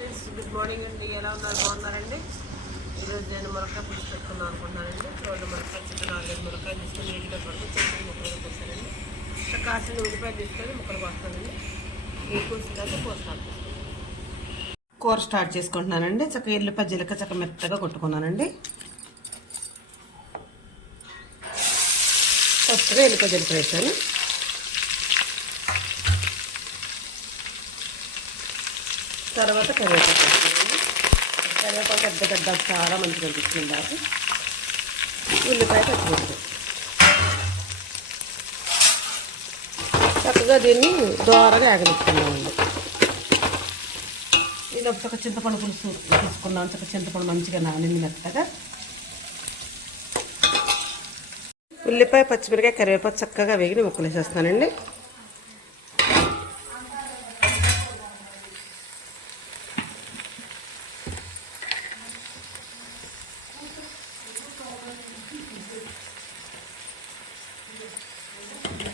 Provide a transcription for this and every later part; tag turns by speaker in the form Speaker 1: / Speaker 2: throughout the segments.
Speaker 1: Friends good morning అండి. ఎలా ఉన్నారు? బాగున్నారండి? ఈరోజు నేను మురకాయ పులుసు పెట్టుకుందాం అనుకుంటున్నానండి. రెండు మురకాయ చికెన్ నాలుగైదు మునక్కాయ తీసుకొని నీట్గా పడుతూ చికెన్ ముక్కలు పోస్తానండి ఇంకా కాసిన ఉల్లిపాయ తీసుకొని ముక్కలు పోస్తానండి ఈ పులుసు కోస్తాను కూర స్టార్ట్ కూర స్టార్ట్ చేసుకుంటున్నానండి. చక్కగా ఎల్లిపాయ జీలక చక్క మెత్తగా కొట్టుకున్నానండి. ఫస్ట్గా ఎల్లిపాయ జీలక వేసాను. తర్వాత కరివేపాకు కరివేపాకు పెద్ద పెద్ద చాలా మంచిగా అనిపిస్తుంది నాకు. ఉల్లిపాయ పచ్చిమిరపకాయ. చక్కగా దీన్ని దోరగా ఆగనిస్తున్నామండి నేను ఒక చింతపండు పులుసు తీసుకున్నాను చక్క చింతపండు మంచిగా నానింది మెత్తగా. ఉల్లిపాయ పచ్చిమిరకాయ కరివేపాకు చక్కగా వేగిన ముక్కలు వేసేస్తానండి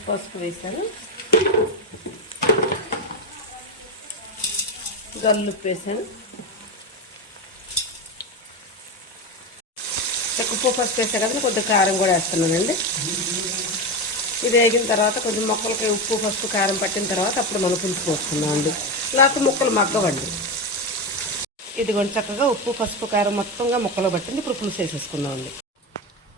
Speaker 1: పసుపు వేసాను. గల్లుప్పు వేసాను ఉప్పు ఫస్ట్ వేసా కదా కొద్దిగా కారం కూడా వేస్తున్నానండి. ఇది వేగిన తర్వాత కొంచెం మొక్కలకి ఉప్పు పసుపు కారం పట్టిన తర్వాత అప్పుడు మనం పులుసు పోసుకుందాం అండి లేకపోతే ముక్కలు మగ్గవండి. ఇదిగోండి చక్కగా ఉప్పు పసుపు కారం మొత్తంగా ముక్కలు పట్టింది ఇప్పుడు పులుసు వేసేసుకుందాం అండి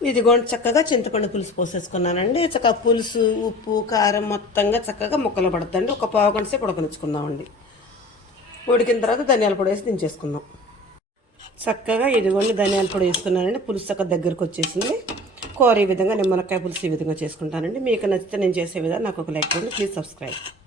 Speaker 1: ఇదిగోండి చక్కగా చింతపండు పులుసు పోసేసుకున్నానండి. చక్కగా పులుసు ఉప్పు కారం మొత్తంగా చక్కగా ముక్కలు పడుతుంది ఒక పావు గంట సేపు ఉడకనిచ్చుకుందామండి. ఉడికిన తర్వాత ధనియాల పొడి వేసి దించేసుకుందాం. చక్కగా ఇదిగోండి ధనియాల పొడి వేసుకున్నానండి పులుసు చక్కగా దగ్గరకు వచ్చేసింది. కూర ఈ విధంగా నిమ్మకాయ పులుసు ఈ విధంగా చేసుకుంటానండి. మీకు నచ్చితే నేను చేసే విధంగా నాకు ఒక లైక్ చేయండి. Please subscribe.